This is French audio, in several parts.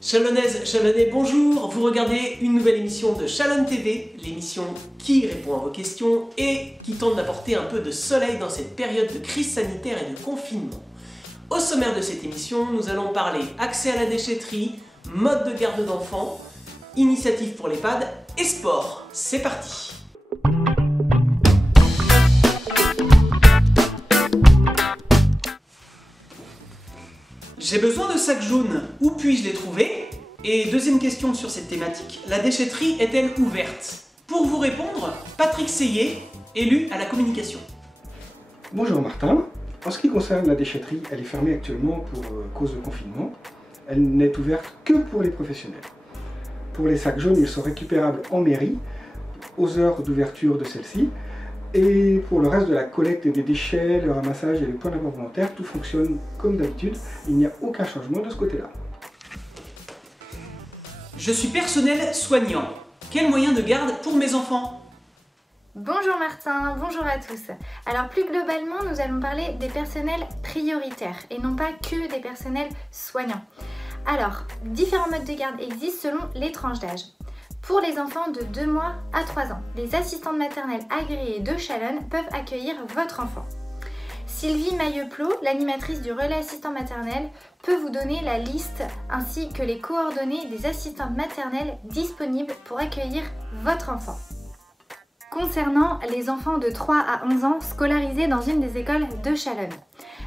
Chalonnaises, Chalonnais, bonjour! Vous regardez une nouvelle émission de Chalonne TV, l'émission qui répond à vos questions et qui tente d'apporter un peu de soleil dans cette période de crise sanitaire et de confinement. Au sommaire de cette émission, nous allons parler accès à la déchetterie, mode de garde d'enfants, initiative pour l'EHPAD et sport. C'est parti! J'ai besoin de sacs jaunes, où puis-je les trouver? Et deuxième question sur cette thématique, la déchetterie est-elle ouverte? Pour vous répondre, Patrick Seyé, élu à la communication. Bonjour Martin, en ce qui concerne la déchetterie, elle est fermée actuellement pour cause de confinement. Elle n'est ouverte que pour les professionnels. Pour les sacs jaunes, ils sont récupérables en mairie, aux heures d'ouverture de celle-ci. Et pour le reste de la collecte des déchets, le ramassage et les points d'apport volontaire, tout fonctionne comme d'habitude. Il n'y a aucun changement de ce côté-là. Je suis personnel soignant. Quel moyen de garde pour mes enfants? Bonjour Martin, bonjour à tous. Alors plus globalement, nous allons parler des personnels prioritaires et non pas que des personnels soignants. Alors, différents modes de garde existent selon les tranches d'âge. Pour les enfants de 2 mois à 3 ans, les assistantes maternelles agréées de Chalonne peuvent accueillir votre enfant. Sylvie Mailleplot, l'animatrice du relais assistant maternel, peut vous donner la liste ainsi que les coordonnées des assistantes maternelles disponibles pour accueillir votre enfant. Concernant les enfants de 3 à 11 ans scolarisés dans une des écoles de Chalonne,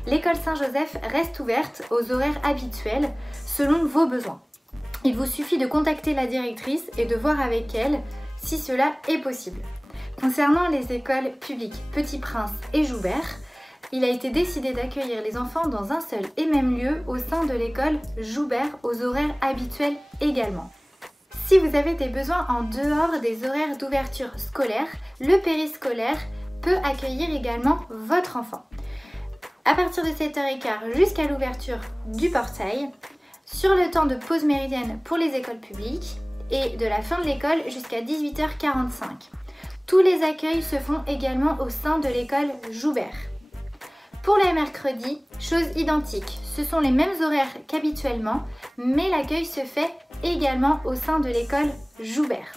l'école Saint-Joseph reste ouverte aux horaires habituels selon vos besoins. Il vous suffit de contacter la directrice et de voir avec elle si cela est possible. Concernant les écoles publiques Petit Prince et Joubert, il a été décidé d'accueillir les enfants dans un seul et même lieu au sein de l'école Joubert aux horaires habituels également. Si vous avez des besoins en dehors des horaires d'ouverture scolaire, le périscolaire peut accueillir également votre enfant. À partir de 7h15 jusqu'à l'ouverture du portail, sur le temps de pause méridienne pour les écoles publiques et de la fin de l'école jusqu'à 18h45. Tous les accueils se font également au sein de l'école Joubert. Pour les mercredis, chose identique, ce sont les mêmes horaires qu'habituellement, mais l'accueil se fait également au sein de l'école Joubert.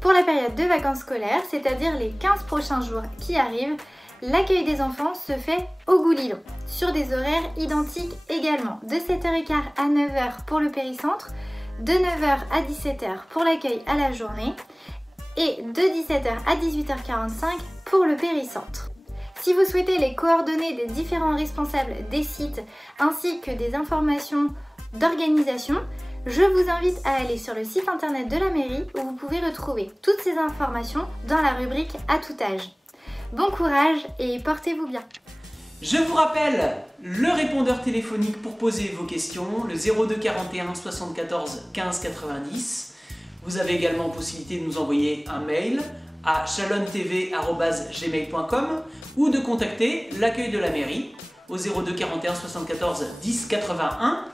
Pour la période de vacances scolaires, c'est-à-dire les 15 prochains jours qui arrivent, l'accueil des enfants se fait au Goulilon, sur des horaires identiques également, de 7h15 à 9h pour le péricentre, de 9h à 17h pour l'accueil à la journée et de 17h à 18h45 pour le péricentre. Si vous souhaitez les coordonnées des différents responsables des sites ainsi que des informations d'organisation, je vous invite à aller sur le site internet de la mairie où vous pouvez retrouver toutes ces informations dans la rubrique à tout âge. Bon courage et portez-vous bien. Je vous rappelle le répondeur téléphonique pour poser vos questions, le 02 41 74 15 90. Vous avez également possibilité de nous envoyer un mail à chalonnetv@gmail.com ou de contacter l'accueil de la mairie au 02 41 74 10 81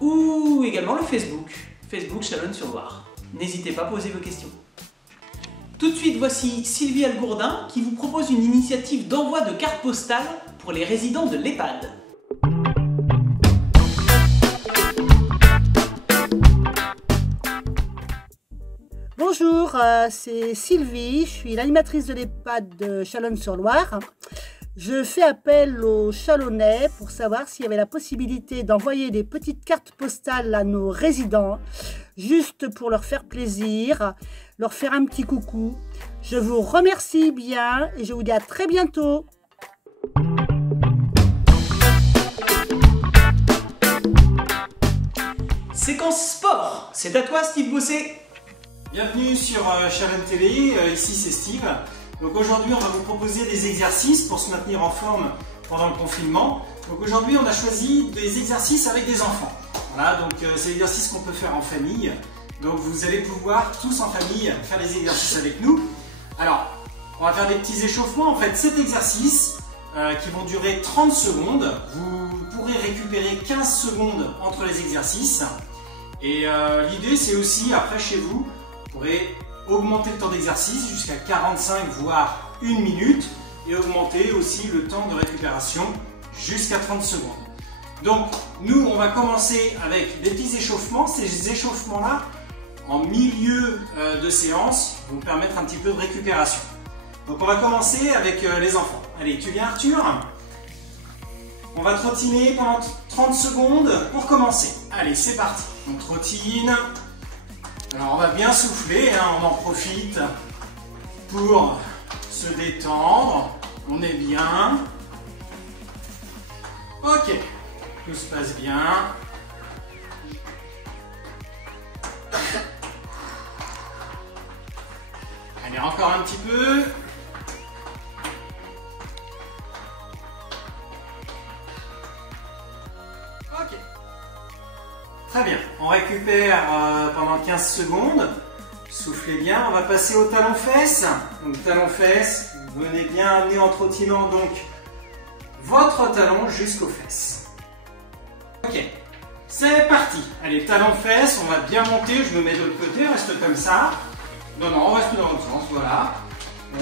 ou également le Facebook Chalonne-sur-Loire. N'hésitez pas à poser vos questions. Tout de suite, voici Sylvie Algourdin qui vous propose une initiative d'envoi de cartes postales pour les résidents de l'EHPAD. Bonjour, c'est Sylvie, je suis l'animatrice de l'EHPAD de Chalonne-sur-Loire. Je fais appel aux Chalonnais pour savoir s'il y avait la possibilité d'envoyer des petites cartes postales à nos résidents, juste pour leur faire plaisir, leur faire un petit coucou. Je vous remercie bien et je vous dis à très bientôt. Séquence sport, c'est à toi Steve Bossé. Bienvenue sur Chalonne TV, ici c'est Steve. Donc aujourd'hui on va vous proposer des exercices pour se maintenir en forme pendant le confinement. Donc aujourd'hui on a choisi des exercices avec des enfants. Voilà, donc c'est l'exercice qu'on peut faire en famille. Donc vous allez pouvoir tous en famille faire des exercices avec nous. Alors on va faire des petits échauffements. En fait 7 exercices qui vont durer 30 secondes. Vous pourrez récupérer 15 secondes entre les exercices. Et l'idée c'est aussi après chez vous, vous pourrez augmenter le temps d'exercice jusqu'à 45 voire 1 minute et augmenter aussi le temps de récupération jusqu'à 30 secondes. Donc nous, on va commencer avec des petits échauffements. Ces échauffements-là, en milieu de séance, vont permettre un petit peu de récupération. Donc on va commencer avec les enfants. Allez, tu viens Arthur? On va trottiner pendant 30 secondes pour commencer. Allez, c'est parti. On trottine. Alors on va bien souffler, hein, on en profite pour se détendre. On est bien. Ok, tout se passe bien. Allez, encore un petit peu. Ok. Très bien, on récupère pendant 15 secondes. Soufflez bien, on va passer au talon-fesse. Donc talon-fesse, venez bien amener en trottinant donc votre talon jusqu'aux fesses. Ok, c'est parti. Allez, talon-fesse, on va bien monter. Je me mets de l'autre côté, reste comme ça. Non, non, on reste dans l'autre sens, voilà.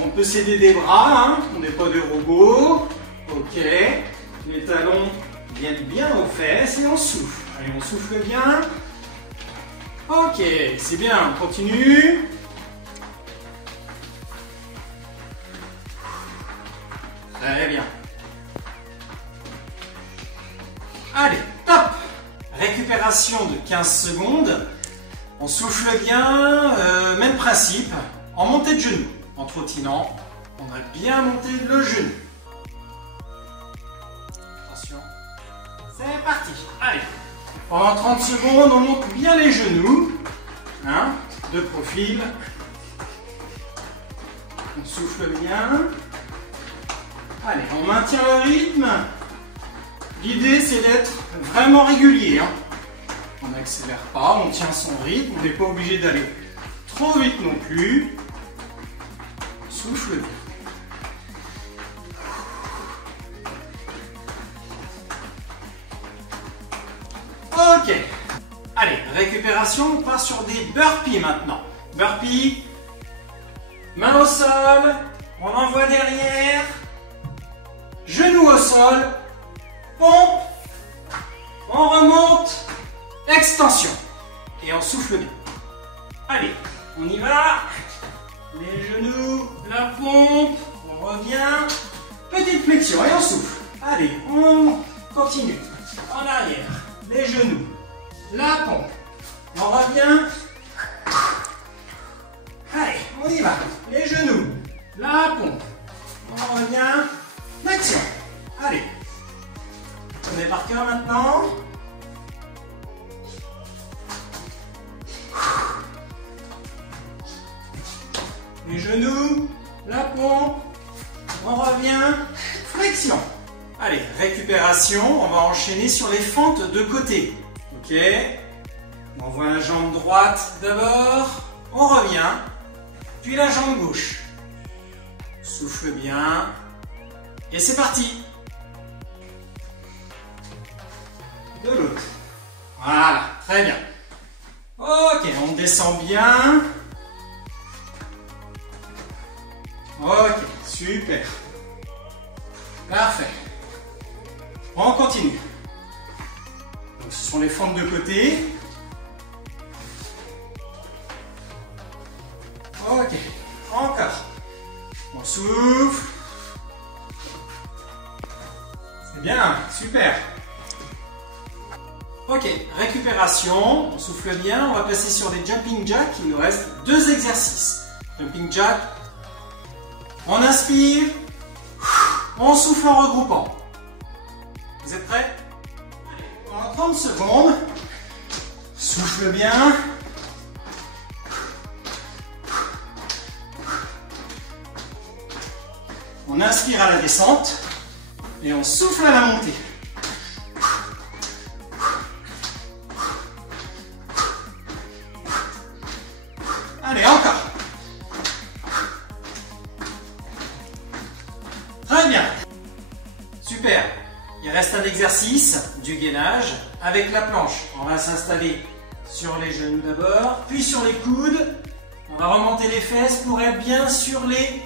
On peut s'aider des bras, hein. On n'est pas des robots. Ok, les talons viennent bien aux fesses et on souffle. Allez, on souffle bien. Ok, c'est bien, on continue. Très bien. Allez, top. Récupération de 15 secondes. On souffle bien, même principe, en montée de genou. En trottinant, on a bien monté le genou. Attention. C'est parti. Allez. Pendant 30 secondes, on monte bien les genoux. Hein, de profil. On souffle bien. Allez, on maintient le rythme. L'idée, c'est d'être vraiment régulier. Hein. On n'accélère pas, on tient son rythme. On n'est pas obligé d'aller trop vite non plus. On souffle bien. Ok. Allez, récupération, on part sur des burpees maintenant. Burpees, main au sol, on envoie derrière, genou au sol, pompe, on remonte, extension. Et on souffle bien. Allez, on y va. Les genoux, la pompe, on revient. Petite flexion et on souffle. Allez, on continue. En arrière. Les genoux, la pompe, on revient. Allez, on y va. Les genoux, la pompe, on revient. Flexion. Allez, on est par cœur maintenant. Les genoux, la pompe, on revient. Flexion. Allez, récupération, on va enchaîner sur les fentes de côté. Ok, on envoie la jambe droite d'abord, on revient, puis la jambe gauche. Souffle bien, et c'est parti. De l'autre. Voilà, très bien. Ok, on descend bien. Ok, super. Parfait. On continue. Donc, ce sont les fentes de côté. Ok, encore. On souffle. C'est bien, super. Ok, récupération. On souffle bien. On va passer sur les jumping jacks. Il nous reste 2 exercices. Jumping jack. On inspire. On souffle en regroupant. Vous êtes prêts? Allez, pendant 30 secondes, souffle bien. On inspire à la descente et on souffle à la montée. Allez, encore. Très bien. Super. Il reste un exercice du gainage avec la planche. On va s'installer sur les genoux d'abord, puis sur les coudes. On va remonter les fesses pour être bien sur les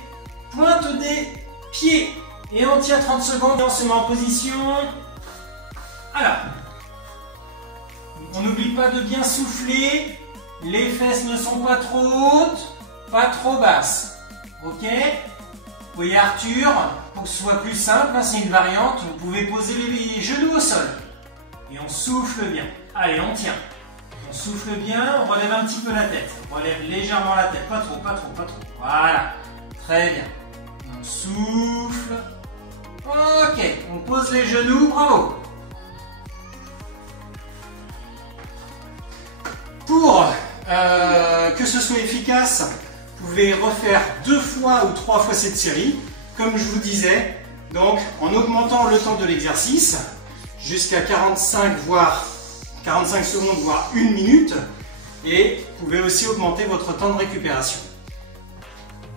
pointe des pieds. Et on tient 30 secondes et on se met en position. Voilà. On n'oublie pas de bien souffler. Les fesses ne sont pas trop hautes, pas trop basses. Ok? Vous voyez Arthur, pour que ce soit plus simple, hein, c'est une variante, vous pouvez poser les genoux au sol. Et on souffle bien. Allez, on tient. On souffle bien, on relève un petit peu la tête. On relève légèrement la tête, pas trop, pas trop, pas trop. Voilà, très bien. On souffle. Ok, on pose les genoux, bravo. Pour que ce soit efficace, vous pouvez refaire 2 fois ou 3 fois cette série, comme je vous disais, donc en augmentant le temps de l'exercice jusqu'à 45 secondes, voire 1 minute, et vous pouvez aussi augmenter votre temps de récupération.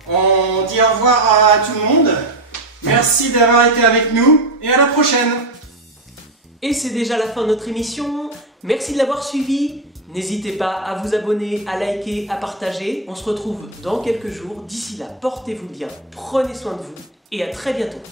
On dit au revoir à tout le monde, merci d'avoir été avec nous, et à la prochaine. Et c'est déjà la fin de notre émission, merci de l'avoir suivi. N'hésitez pas à vous abonner, à liker, à partager. On se retrouve dans quelques jours. D'ici là, portez-vous bien, prenez soin de vous et à très bientôt.